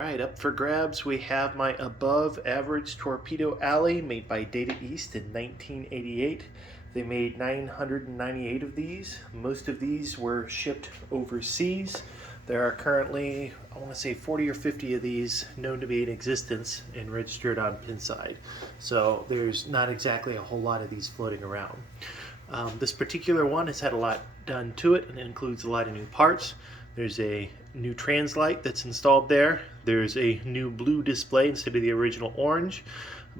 All right, up for grabs, we have my above average Torpedo Alley made by Data East in 1988. They made 998 of these. Most of these were shipped overseas. There are currently, I want to say 40 or 50 of these known to be in existence and registered on Pinside. So there's not exactly a whole lot of these floating around. This particular one has had a lot done to it and it includes a lot of new parts. There's a new trans light that's installed there. There's a new blue display instead of the original orange.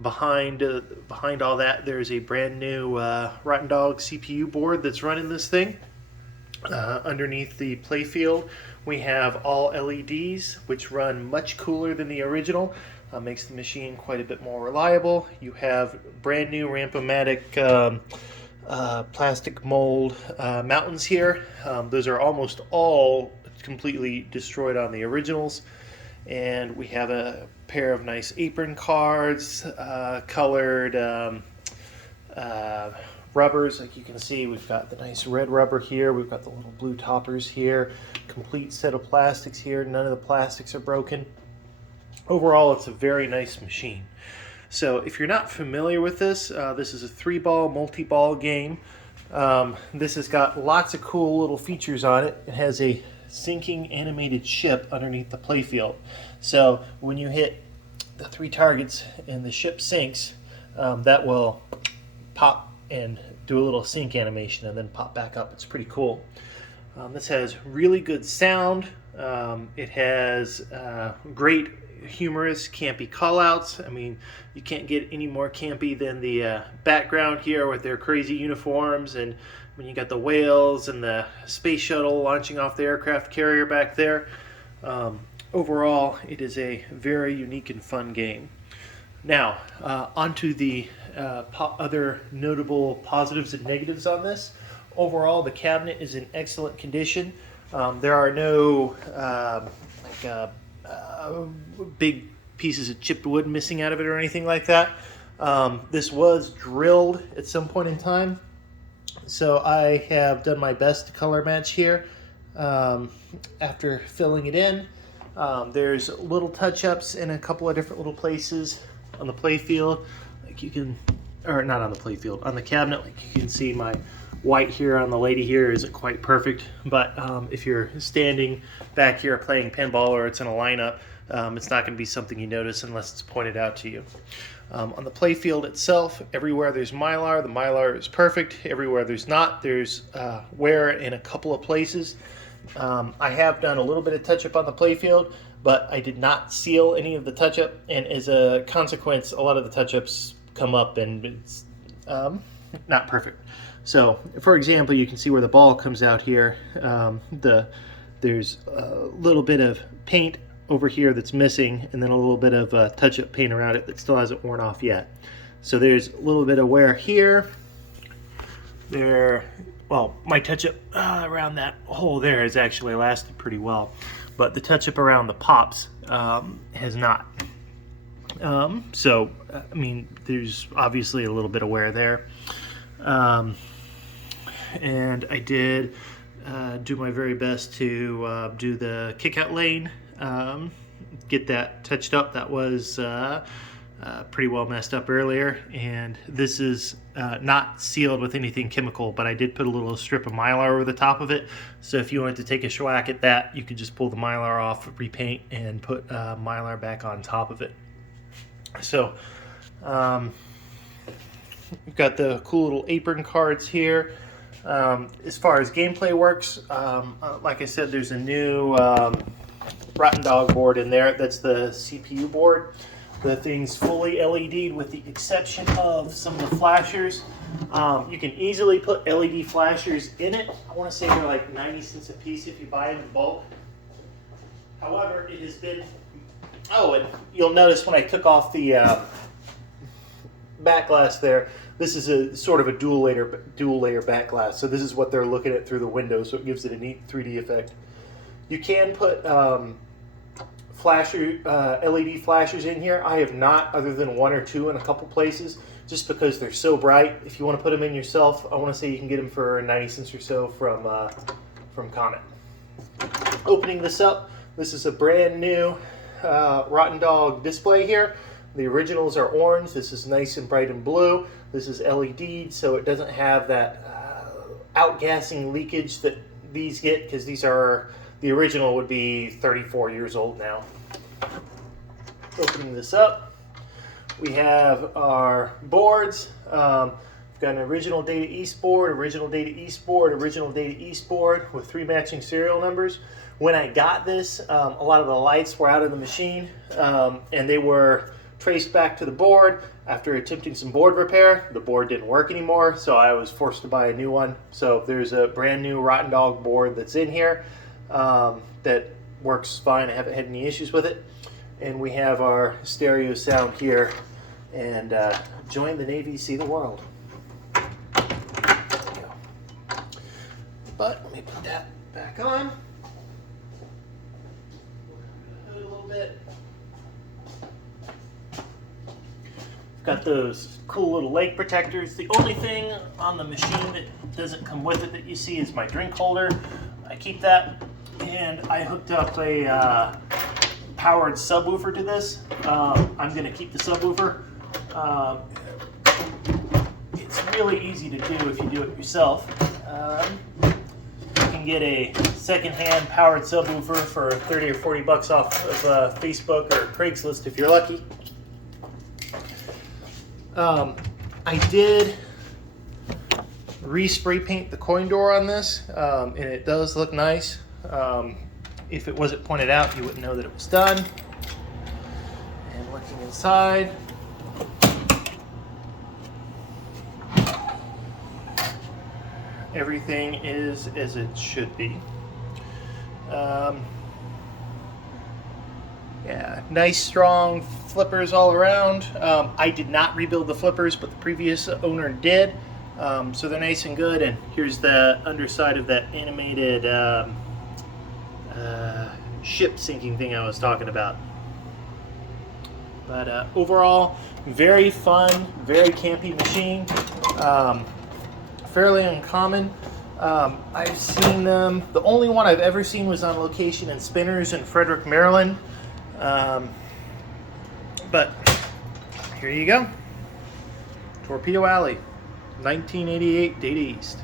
Behind all that, there's a brand new Rotten Dog CPU board that's running this thing. Underneath the playfield, we have all LEDs, which run much cooler than the original. Makes the machine quite a bit more reliable. You have brand new Ramp-O-Matic plastic mold mountains here. Those are almost all completely destroyed on the originals. And we have a pair of nice apron cards, colored rubbers. Like you can see, we've got the nice red rubber here. We've got the little blue toppers here. Complete set of plastics here. None of the plastics are broken. Overall, it's a very nice machine. So if you're not familiar with this, this is a 3-ball multi-ball game. This has got lots of cool little features on it. It has a sinking animated ship underneath the playfield. So when you hit the 3 targets and the ship sinks, that will pop and do a little sink animation and then pop back up. It's pretty cool. This has really good sound. It has great humorous campy callouts. I mean, you can't get any more campy than the background here with their crazy uniforms, and when you got the whales and the space shuttle launching off the aircraft carrier back there. Overall, it is a very unique and fun game. Now, onto the other notable positives and negatives on this. Overall, the cabinet is in excellent condition. There are no big pieces of chipped wood missing out of it or anything like that. This was drilled at some point in time, so I have done my best to color match here after filling it in. There's little touch-ups in a couple of different little places on the playfield, like you can, or not on the playfield, on the cabinet. Like you can see, my white here on the lady here isn't quite perfect, but if you're standing back here playing pinball or it's in a lineup, it's not going to be something you notice unless it's pointed out to you. On the playfield itself, everywhere there's Mylar, the Mylar is perfect. Everywhere there's not, there's wear in a couple of places. I have done a little bit of touch-up on the playfield, but I did not seal any of the touch-up, and as a consequence, a lot of the touch-ups come up and it's not perfect. So, for example, you can see where the ball comes out here. There's a little bit of paint over here that's missing, and then a little bit of touch-up paint around it that still hasn't worn off yet. So there's a little bit of wear here. Well, my touch-up around that hole there has actually lasted pretty well, but the touch-up around the pops has not. So, I mean, there's obviously a little bit of wear there. And I did do my very best to do the kick-out lane, get that touched up. That was pretty well messed up earlier, and this is not sealed with anything chemical, but I did put a little strip of Mylar over the top of it, so if you wanted to take a schwack at that, you could just pull the Mylar off, repaint, and put Mylar back on top of it. So we've got the cool little apron cards here. As far as gameplay works, like I said, there's a new Rotten Dog board in there. That's the CPU board. The thing's fully LED'd with the exception of some of the flashers. You can easily put LED flashers in it. I want to say they're like 90 cents a piece if you buy them in bulk. However, it has been... Oh, and you'll notice when I took off the back glass there, this is a sort of a dual layer back glass. So this is what they're looking at through the window, so it gives it a neat 3D effect. You can put LED flashers in here. I have not, other than 1 or 2 in a couple places, just because they're so bright. If you want to put them in yourself, I want to say you can get them for 90 cents or so from Comet. Opening this up, this is a brand new Rotten Dog display here. The originals are orange. This is nice and bright and blue. This is LED, so it doesn't have that outgassing leakage that these get, because these are, the original would be 34 years old now. Opening this up, we have our boards. We've got an original Data East board, original Data East board, original Data East board with 3 matching serial numbers. When I got this, a lot of the lights were out of the machine, and they were traced back to the board. After attempting some board repair, the board didn't work anymore, so I was forced to buy a new one. So there's a brand new Rotten Dog board that's in here that works fine. I haven't had any issues with it. And we have our stereo sound here, and join the Navy, see the world. There we go. But let me put that back on. A little bit. Got those cool little leg protectors. The only thing on the machine that doesn't come with it that you see is my drink holder. I keep that, and I hooked up a powered subwoofer to this. I'm going to keep the subwoofer. It's really easy to do if you do it yourself. You can get a secondhand powered subwoofer for 30 or 40 bucks off of Facebook or Craigslist if you're lucky. I did re-spray paint the coin door on this, and it does look nice. If it wasn't pointed out, you wouldn't know that it was done. And looking inside, everything is as it should be. Yeah, nice strong flippers all around. I did not rebuild the flippers, but the previous owner did. So they're nice and good. And here's the underside of that animated ship sinking thing I was talking about. But overall, very fun, very campy machine. Fairly uncommon. I've seen them. The only one I've ever seen was on location in Spinners in Frederick, Maryland. But here you go. Torpedo Alley, 1988 Data East.